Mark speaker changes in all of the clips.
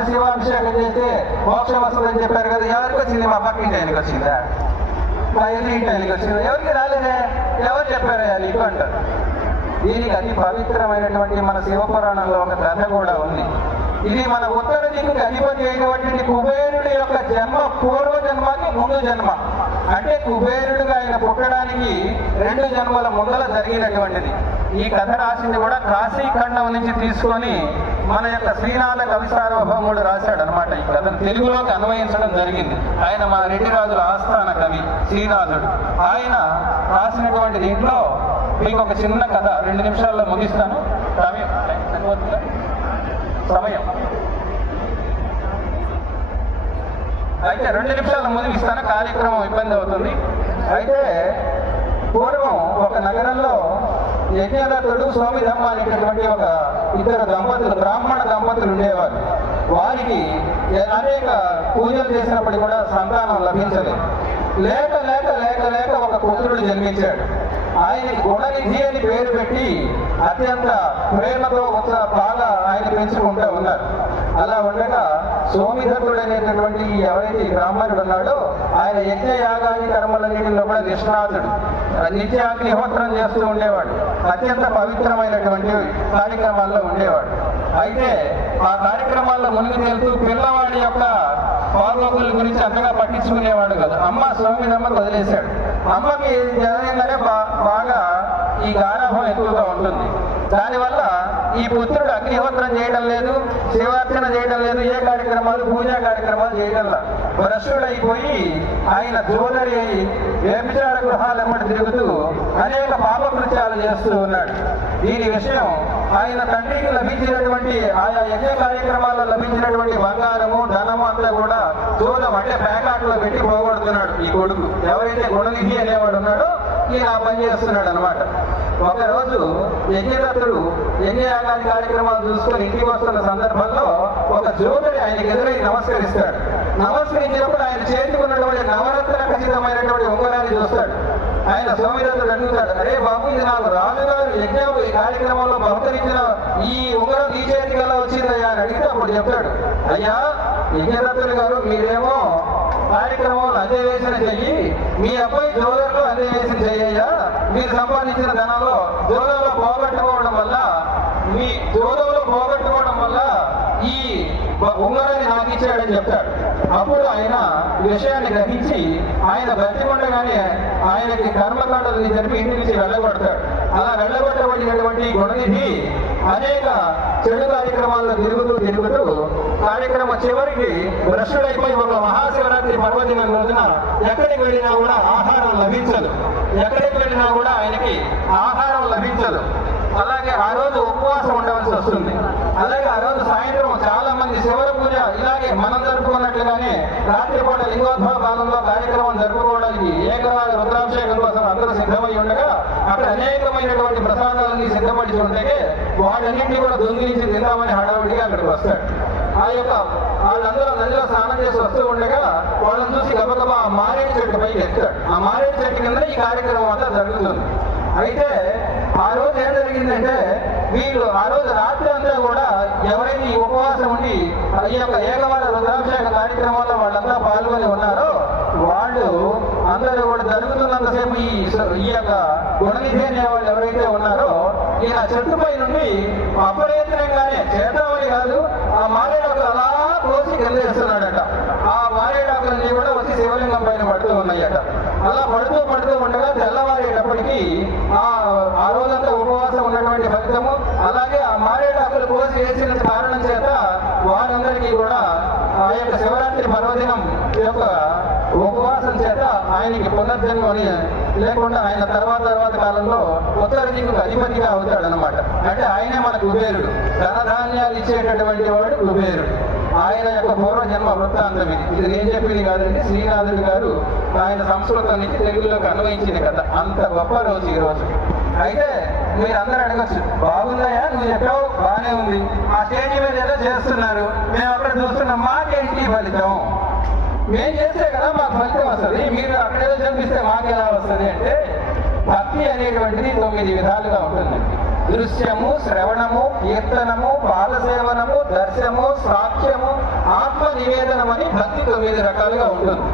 Speaker 1: రాత్రి శివాభిషేకం చేస్తే మోక్షం వస్తుందని చెప్పారు కదా ఎవరికి వచ్చింది మా పక్కింటి ఆయనకి వచ్చిందా? మా ఎదురింటి ఆయనకి వచ్చిందా? ఎవరికి రాలేదే? ఎవరు చెప్పారు నీకు అంటారు. దీనికి అతి పవిత్రమైనటువంటి మన శివపురాణంలో ఒక కథ కూడా ఉంది. ఇది మన ఉత్తర దిక్కుకి అధిపతి అయినటువంటి కుబేరుడి యొక్క జన్మ పూర్వ జన్మకి ముందు జన్మ. అంటే కుబేరుడుగా ఆయన పుట్టడానికి రెండు జన్మల ముందల జరిగినటువంటిది. ఈ కథ రాసింది కూడా కాశీఖండం నుంచి తీసుకొని మన యొక్క శ్రీనాథ కవి సార్వభౌముడు రాశాడు అనమాట ఈ కథను తెలుగులోకి అన్వయించడం జరిగింది. ఆయన మన రెడ్డి రాజుల ఆస్థాన కవి శ్రీనాథుడు. ఆయన రాసినటువంటి దీంట్లో మీకు ఒక చిన్న కథ రెండు నిమిషాల్లో ముగిస్తాను. సమయం సమయం. అయితే రెండు నిమిషాలు ముగిస్తాను. కార్యక్రమం ఇబ్బంది అవుతుంది. అయితే పూర్వం ఒక నగరంలో యజ్ఞదత్తుడు స్వామిధమ్మ అనేటటువంటి ఒక ఇద్దరు దంపతులు బ్రాహ్మణ దంపతులు ఉండేవారు. వారికి అనేక పూజలు చేసినప్పటికీ కూడా సంతానం లభించలేదు. లేక లేక లేక లేక ఒక పుత్రుడు జన్మించాడు. ఆయన గుణనిధి అని పేరు పెట్టి అత్యంత ప్రేమతో ఉత్సాహ బాగా ఆయన పెంచుకుంటూ ఉన్నారు. అలా ఉండగా సోమిధరుడు అనేటటువంటి ఎవరైతే బ్రాహ్మణుడు ఉన్నాడో ఆయన యజ్ఞ యాగాది కర్మలన్నింటిలో కూడా నిష్ణాతుడు. నిత్య అగ్నిహోత్రం చేస్తూ ఉండేవాడు. అత్యంత పవిత్రమైనటువంటి కార్యక్రమాల్లో ఉండేవాడు. అయితే ఆ కార్యక్రమాల్లో మునిగి తేలుతూ పిల్లవాడి యొక్క పార్వకుల గురించి అంతగా పట్టించుకునేవాడు కదా. అమ్మ స్వామినమ్మకు వదిలేశాడు. అమ్మకి జరిగిందనే బాగా ఈ గారాభం ఎక్కువగా ఉంటుంది. దానివల్ల ఈ పుత్రుడు అగ్నిహోత్రం చేయడం లేదు శివార్చన చేయడం లేదు ఏ కార్యక్రమాలు పూజా కార్యక్రమాలు చేయడం లేదు భ్రష్టుడైపోయి ఆయన జోదరి అయి వ్యభిచార గృహాలెమ్మటి తిరుగుతూ అనేక పాపకృత్యాలు చేస్తూ ఉన్నాడు. దీని విషయం ఆయన తండ్రికి లభించినటువంటి ఆయా యజ్ఞ కార్యక్రమాల్లో లభించినటువంటి బంగారము ధనము అంతా కూడా దూరం అంటే ప్యాకాట్లో పెట్టి పోగొడుతున్నాడు ఈ కొడుకు. ఎవరైతే గుణనిధి అనేవాడు ఉన్నాడో ఈయన ఆ పని చేస్తున్నాడు అనమాట ఒకరోజు యజ్ఞదత్తుడు యజ్ఞయాగాది కార్యక్రమాలు చూసుకొని ఇంటికి వస్తున్న సందర్భంలో ఒక జ్యోతిని ఆయనకి ఎదురై నమస్కరిస్తాడు. నమస్కరించినప్పుడు ఆయన చేతికి ఉన్నటువంటి నవరత్న ఖచ్చితమైనటువంటి ఉంగరాన్ని చూస్తాడు. ఆయన స్వామిదత్తుడు అడుగుతాడు అరే బాబు ఇది నాకు రాజుగారు యజ్ఞం ఈ కార్యక్రమంలో బహుకరించిన ఈ ఉంగరం నీ చేతికి ఎలా వచ్చిందయ్యా అని అడిగితే అప్పుడు చెప్తాడు. అయ్యా యజ్ఞదత్తుడు గారు మీరేమో కార్యక్రమంలో అధివేశన చెయ్యి. మీ అబ్బాయి జోదర్లో అధివేశన చెయ్యయ్యా. మీరు సంపాదించిన ధనంలో జోదర్లో పోగొట్టుకోవడం వల్ల మీ జోదంలో పోగొట్టుకోవడం వల్ల ఈ ఉంగరం ఇచ్చాడని చెప్తాడు అప్పుడు ఆయన విషయాన్ని గ్రహించి ఆయన బ్రతికుండగానే ఆయనకి కర్మకాండలు జరిపి ఇంటి నుంచి వెళ్ళగొడతాడు అలా వెళ్ళగొట్టబడినటువంటి గుణనిధి అనేక చెడు కార్యక్రమాల్లో తిరుగుతూ తిరుగుతూ కార్యక్రమం చివరికి భ్రష్టుడైపోయి ఒక మహాశివరాత్రి పర్వదినం రోజున ఎక్కడికి వెళ్ళినా కూడా ఆహారం లభించదు. ఎక్కడికి వెళ్ళినా కూడా ఆయనకి ఆహారం లభించదు. అలాగే ఆ రోజు ఉపవాసం ఉండవలసి వస్తుంది. అలాగే ఆ రోజు సాయంత్రం చాలా మంది శివర పూజ ఇలాగే మనం జరుపుకున్నట్లుగానే రాత్రిపూట లింగోద్భవ కాలంలో కార్యక్రమం జరుపుకోవడానికి ఏకరాల రుద్రాభిషేకం కోసం అందరూ సిద్ధమై ఉండగా అక్కడ అనేకమైనటువంటి ప్రసాదాలన్నీ సిద్ధపడిచి ఉంటే వాటన్నింటినీ కూడా దొంగిలించి తిందామని హడావిడిగా అక్కడికి వస్తాడు. ఆ యొక్క వాళ్ళందరూ నదిలో స్నానం చేసి వస్తూ ఉండగా వాళ్ళని చూసి గబగబా ఆ మారేడు చెట్టు పైకి ఎక్కుతాడు ఆ మారేడు చెట్టు కింద ఈ కార్యక్రమం అంతా జరుగుతుంది. అయితే ఆ రోజు ఏం జరిగిందంటే వీళ్ళు ఆ రోజు రాత్రి అంతా కూడా ఎవరైతే ఈ ఉపవాసం ఉండి ఈ యొక్క ఏకవార రుద్రాభిషేక కార్యక్రమాలు వాళ్ళంతా పాల్గొని ఉన్నారో వాళ్ళు అందరూ కూడా జరుగుతున్నంతసేపు ఈ యొక్క గుణనిధి అనే వాళ్ళు ఎవరైతే ఉన్నారో ఈయన చెట్టుపై నుండి అపరేతనంగానే చేద్దామని కాదు ఆ మారేడాకులు అలా కోసి గెలిచేస్తున్నాడట ఆ మారేడాకులన్నీ కూడా వచ్చి శివలింగం పైన పడుతూ ఉన్నాయట. అలా పడుతూ పడుతూ ఉండగా తెల్లవారేటప్పటికీ ఆ ఆ రోజంతా ఉపవాసం ఉన్నటువంటి ఫలితము అలాగే ఆ మారేడాకులు కోసి వేసిన కారణం చేత వారందరికీ కూడా ఆ యొక్క శివరాత్రి పర్వదినం యొక్క ఉపవాసం చేత ఆయనకి పునర్జన్మ అని లేకుండా ఆయన తర్వాత తర్వాత కాలంలో కొత్త రజీకు అధిపతిగా అవుతాడు అనమాట అంటే ఆయనే మనకు కుబేరుడు ధనధాన్యాలు ఇచ్చేటటువంటి వాడు కుబేరుడు ఆయన యొక్క పూర్వజన్మ వృత్తాంతం ఇది ఇది నేను చెప్పింది కాదండి శ్రీనాథుడు గారు ఆయన సంస్కృతం నుంచి తెలుగులోకి అన్వయించిన కథ. అంత గొప్ప రోజు ఈ రోజు. అయితే మీరు అందరూ అడగచ్చు బాగుందయ్యా నువ్వు చెప్పావు బాగానే ఉంది. ఆ స్టేజ్ మీద ఏదో చేస్తున్నారు. మేము అక్కడ చూస్తున్నాం మాకేంటి ఫలితం? మేము చేస్తే కదా మాకు ఫలితం వస్తుంది. మీరు అక్కడేదో చంపిస్తే మాకు ఎలా వస్తుంది అంటే భక్తి అనేటువంటిది తొమ్మిది విధాలుగా ఉంటుంది. దృశ్యము శ్రవణము కీర్తనము బాలసేవనము దర్శనము సాక్ష్యము ఆత్మ నివేదనం అని భక్తి తొమ్మిది రకాలుగా ఉంటుంది.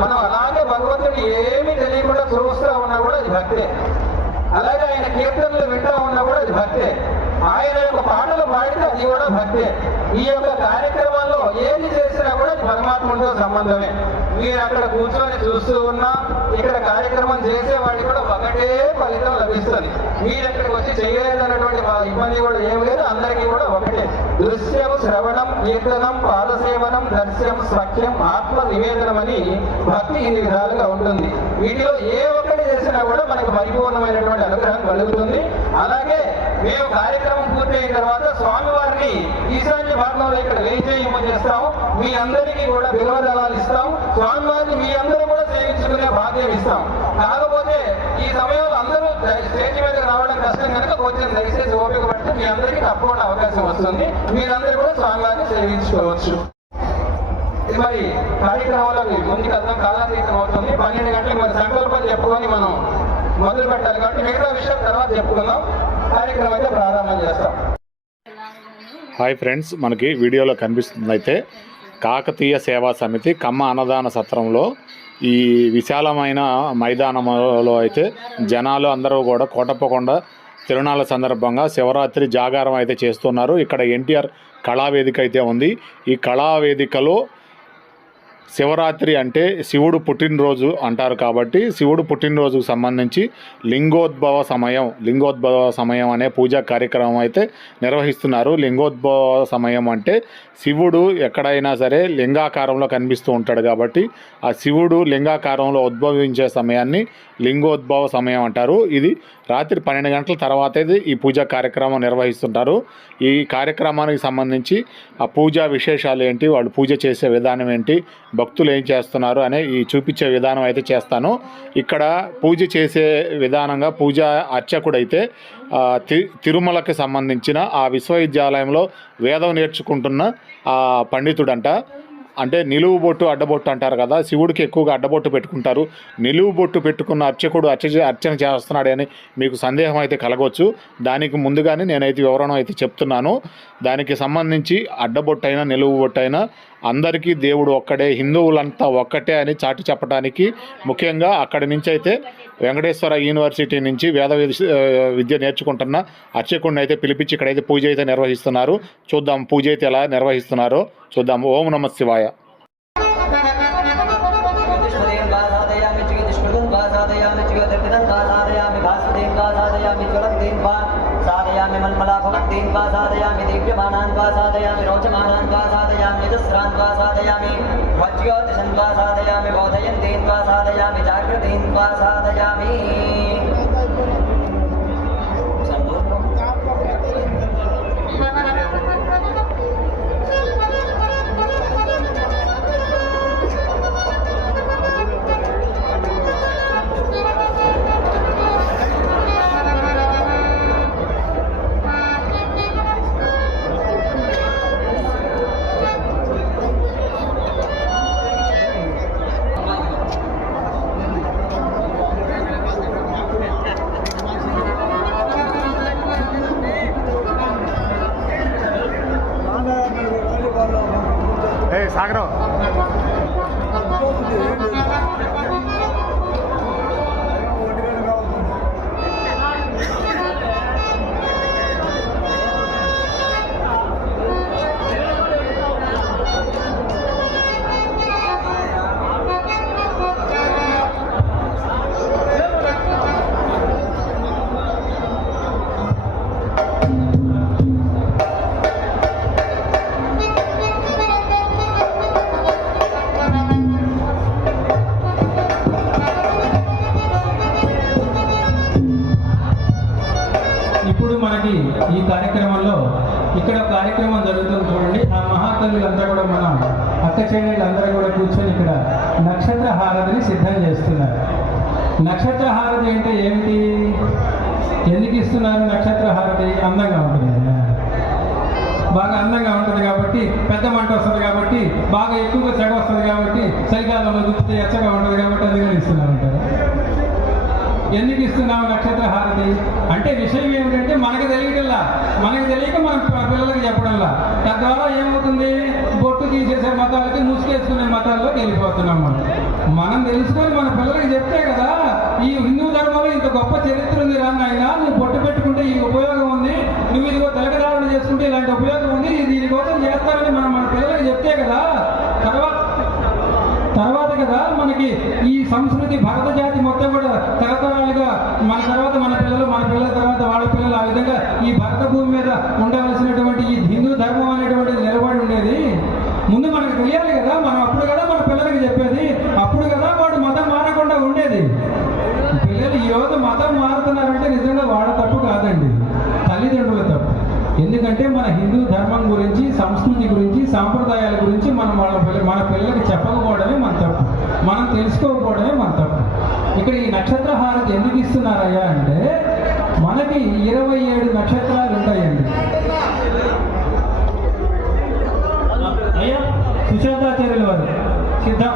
Speaker 1: మనం అలాగే భగవంతుడు ఏమి తెలియకుండా చూస్తూ ఉన్నా కూడా అది భక్తే. అలాగే ఆయన కీర్తనలు వింటూ ఉన్నా కూడా అది భక్తే. ఆయన యొక్క పాటలు పాడితే అది కూడా భక్తే. ఈ యొక్క కార్యక్రమాల్లో ఏది పరమాత్మతో సంబంధమే. మీరు అక్కడ కూర్చొని చూస్తూ ఉన్నా ఇక్కడ కార్యక్రమం చేసే వాడికి కూడా ఒకటే ఫలితం లభిస్తుంది. మీరు ఇక్కడికి వచ్చి చేయలేదన్నటువంటి ఇబ్బంది కూడా ఏం లేదు అందరికీ కూడా ఒకటే. దృశ్యం శ్రవణం కీర్తనం పాదసేవనం దర్శనం స్వచ్ఛం ఆత్మ నివేదనం అని భక్తి ఇన్ని విధాలుగా ఉంటుంది. వీటిలో ఏ ఒక్కటి చేసినా కూడా మనకు పరిపూర్ణమైనటువంటి అనుగ్రహం కలుగుతుంది. అలాగే మేము కార్యక్రమం పూర్తయిన తర్వాత స్వామివారిని ఈశాన్య భాగంలో ఇక్కడ వేచేయము చేస్తాం మీ అందరికీ కూడా విలువదళాలు ఇస్తాం స్వామివారిని మీ అందరూ కూడా సేవించుకునే భాగ్యం ఇస్తాం కాకపోతే ఈ సమయంలో అందరూ స్టేజ్ మీదకి రావడం కష్టం కనుక కొంచెం దయచేసి ఓపిక పడితే మీ అందరికీ తప్పకుండా అవకాశం వస్తుంది. మీరందరూ కూడా స్వామివారిని సేవించుకోవచ్చు. మరి కార్యక్రమంలో ముందుకు అర్థం కాలాతీతం అవుతుంది. పన్నెండు గంటలకు మరి సంకల్పం చెప్పుకొని మనం మొదలు పెట్టాలి కాబట్టి మిగతా విషయాలు తర్వాత చెప్పుకుందాం. కార్యక్రమం అయితే ప్రారంభం చేస్తాం.
Speaker 2: హాయ్ ఫ్రెండ్స్ మనకి వీడియోలో కనిపిస్తుంది అయితే కాకతీయ సేవా సమితి కమ్మ అన్నదాన సత్రంలో ఈ విశాలమైన మైదానంలో అయితే జనాలు అందరూ కూడా కోటప్పకొండ తిరునాళ్ళ సందర్భంగా శివరాత్రి జాగారం అయితే చేస్తున్నారు. ఇక్కడ ఎన్టీఆర్ కళావేదిక అయితే ఉంది. ఈ కళావేదికలో శివరాత్రి అంటే శివుడు పుట్టినరోజు అంటారు కాబట్టి శివుడు పుట్టినరోజుకు సంబంధించి లింగోద్భవ సమయం లింగోద్భవ సమయం అనే పూజా కార్యక్రమం అయితే నిర్వహిస్తున్నారు. లింగోద్భవ సమయం అంటే శివుడు ఎక్కడైనా సరే లింగాకారంలో కనిపిస్తూ ఉంటాడు కాబట్టి ఆ శివుడు లింగాకారంలో ఉద్భవించే సమయాన్ని లింగోద్భవ సమయం అంటారు. ఇది రాత్రి పన్నెండు గంటల తర్వాత ఈ పూజా కార్యక్రమం నిర్వహిస్తుంటారు. ఈ కార్యక్రమానికి సంబంధించి ఆ పూజా విశేషాలు ఏంటి వాళ్ళు పూజ చేసే విధానం ఏంటి భక్తులు ఏం చేస్తున్నారు అనే ఈ చూపించే విధానం అయితే చేస్తాను. ఇక్కడ పూజ చేసే విధానంగా పూజ అర్చకుడైతే తి తిరుమలకి సంబంధించిన ఆ విశ్వవిద్యాలయంలో వేదం నేర్చుకుంటున్న ఆ పండితుడంట. అంటే నిలువు బొట్టు అడ్డబొట్టు అంటారు కదా శివుడికి ఎక్కువగా అడ్డబొట్టు పెట్టుకుంటారు. నిలువు బొట్టు పెట్టుకున్న అర్చకుడు అర్చ అర్చన చేస్తున్నాడని మీకు సందేహం అయితే కలగవచ్చు దానికి ముందుగానే నేనైతే వివరణ అయితే చెప్తున్నాను. దానికి సంబంధించి అడ్డబొట్టు అయినా నిలువు బొట్టు అయినా అందరికీ దేవుడు ఒక్కడే హిందువులంతా ఒక్కటే అని చాటి చెప్పడానికి ముఖ్యంగా అక్కడి నుంచి అయితే వెంకటేశ్వర యూనివర్సిటీ నుంచి వేద విద్య విద్య నేర్చుకుంటున్న అర్చకుడిని అయితే పిలిపించి ఇక్కడైతే పూజ అయితే నిర్వహిస్తున్నారు. చూద్దాం పూజ అయితే ఎలా నిర్వహిస్తున్నారో చూద్దాం. ఓం నమ శివాయ. ఏ
Speaker 3: అక్క చెల్లెళ్ళందరూ కూడా కూర్చొని ఇక్కడ నక్షత్ర హారతిని సిద్ధం చేస్తున్నారు. నక్షత్ర హారతి అంటే ఏమిటి? ఎందుకు ఇస్తున్నారు నక్షత్ర హారతి? అందంగా ఉంటుంది బాగా అందంగా ఉంటుంది కాబట్టి పెద్ద మంట వస్తుంది కాబట్టి బాగా ఎక్కువగా సెగ వస్తుంది కాబట్టి చలికాలంలో చూస్తే ఎచ్చగా ఉంటుంది కాబట్టి అందుకని ఇస్తున్నారు అంటారు ఎందుకు ఇస్తున్నావు నక్షత్ర హారతి అంటే విషయం ఏమిటంటే మనకు తెలియటల్లా మనకు తెలియక మనం ప- పిల్లలకి చెప్పడంలా. తద్వారా ఏమవుతుంది? బొట్టు తీసేసే మతాలకి ముసుకేసుకునే మతాల్లోకి వెళ్ళిపోతున్నాం మనం. మనం తెలుసుకొని మన పిల్లలకి చెప్తే కదా ఈ హిందూ ధర్మంలో ఇంత గొప్ప చరిత్ర ఉంది రా నాయన నువ్వు బొట్టు పెట్టుకుంటే ఈ ఉపయోగం ఉంది నువ్వు ఇదిగో తెలకదారులు చేసుకుంటే ఇలాంటి ఉపయోగం ఉంది దీనికోసం చేస్తారని మనం మన పిల్లలకి చెప్తే కదా కదా మనకి ఈ సంస్కృతి భారత జాతి మొత్తం కూడా తరతరాలుగా మన తర్వాత మన పిల్లలు మన పిల్లల తర్వాత వాళ్ళ పిల్లలు ఆ విధంగా ఈ భారత భూమి మీద ఉండవలసినటువంటి ఈ హిందూ ధర్మం అనేటువంటిది నిలబడి ఉండేది. ముందు మనకు తెలియాలి కదా మనం అప్పుడు కదా మన పిల్లలకి చెప్పేది. అప్పుడు కదా వాడు మతం మారకుండా ఉండేది. పిల్లలు ఈ రోజు మతం మారుతున్నారంటే నిజంగా వాళ్ళ తప్పు కాదండి. తల్లిదండ్రుల తప్పు. ఎందుకంటే మన హిందూ ధర్మం గురించి సంస్కృతి గురించి సాంప్రదాయాల గురించి మనం వాళ్ళ పిల్ల- మన పిల్లలకి చెప్పకపోవడమే మన తప్పు. మనం తెలుసుకోకపోవడమే మన తప్పు. ఇక్కడ ఈ నక్షత్ర హారతి ఎందుకు ఇస్తున్నారయ్యా అంటే మనకి ఇరవై ఏడు నక్షత్రాలు ఉంటాయండి. అయ్యా సుశాంతాచార్యుల వారు సిద్ధం.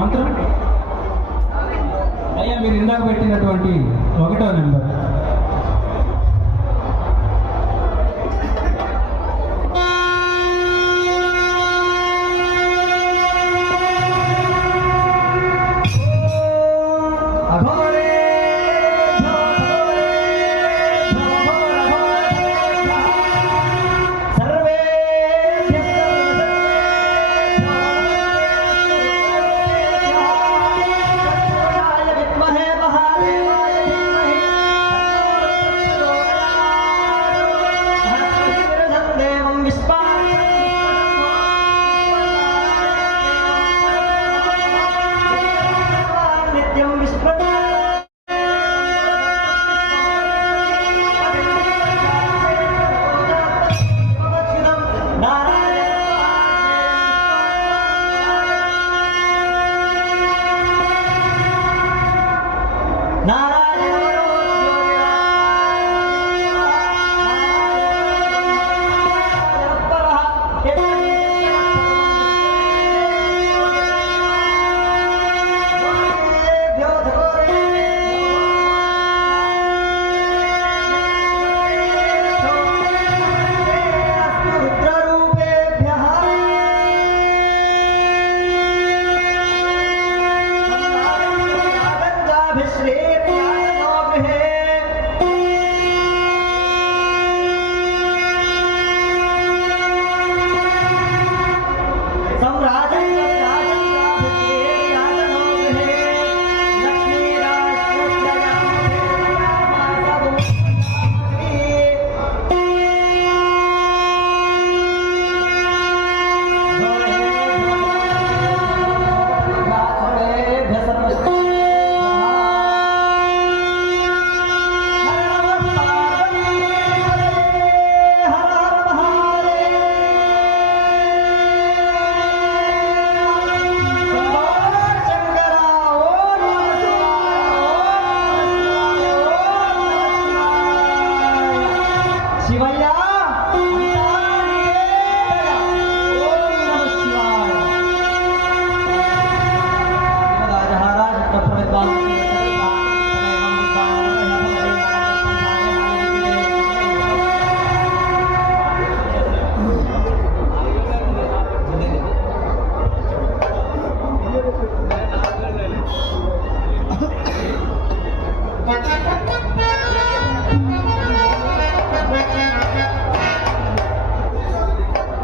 Speaker 3: మంత్రం. అయ్యా మీరు ఇందాక పెట్టినటువంటి ఒకటో నెంబర్.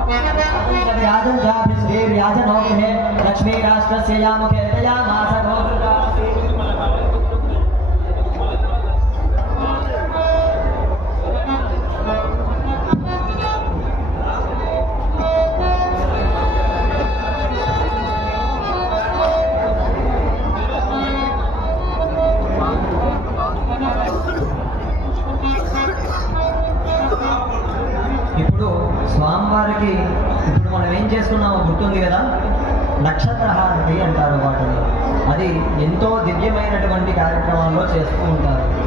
Speaker 4: रियाजन जा विश्वे रियाजन होके लक्ष्मी राष्ट्र से या मुखे तया माता వారికి ఇప్పుడు మనం ఏం చేసుకున్నామో గుర్తుంది కదా? నక్షత్రహారతి అంటారు వాటిని. అది ఎంతో దివ్యమైనటువంటి కార్యక్రమాల్లో చేస్తూ ఉంటారు.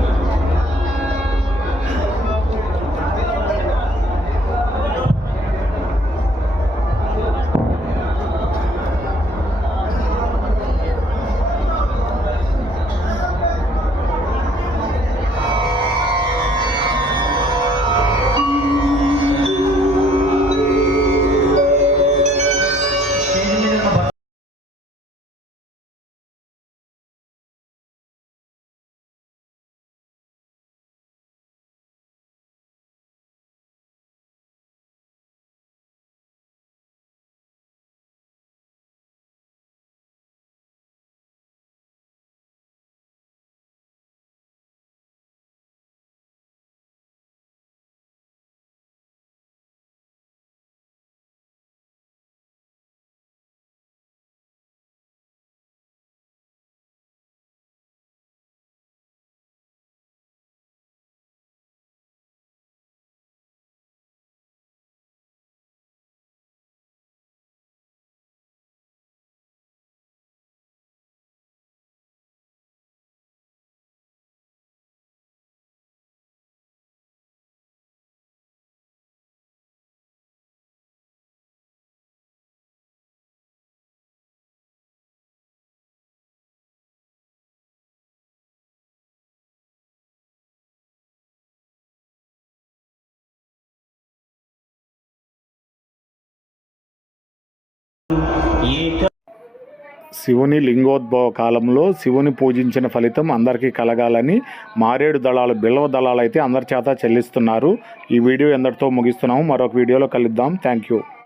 Speaker 2: శివుని లింగోద్భవ కాలంలో శివుని పూజించిన ఫలితం అందరికీ కలగాలని మారేడు దళాలు బిల్వ దళాలు అయితే అందరి చేత చెల్లిస్తున్నారు. ఈ వీడియో ఎందరితో ముగిస్తున్నాము? మరొక వీడియోలో కలుద్దాం. Thank you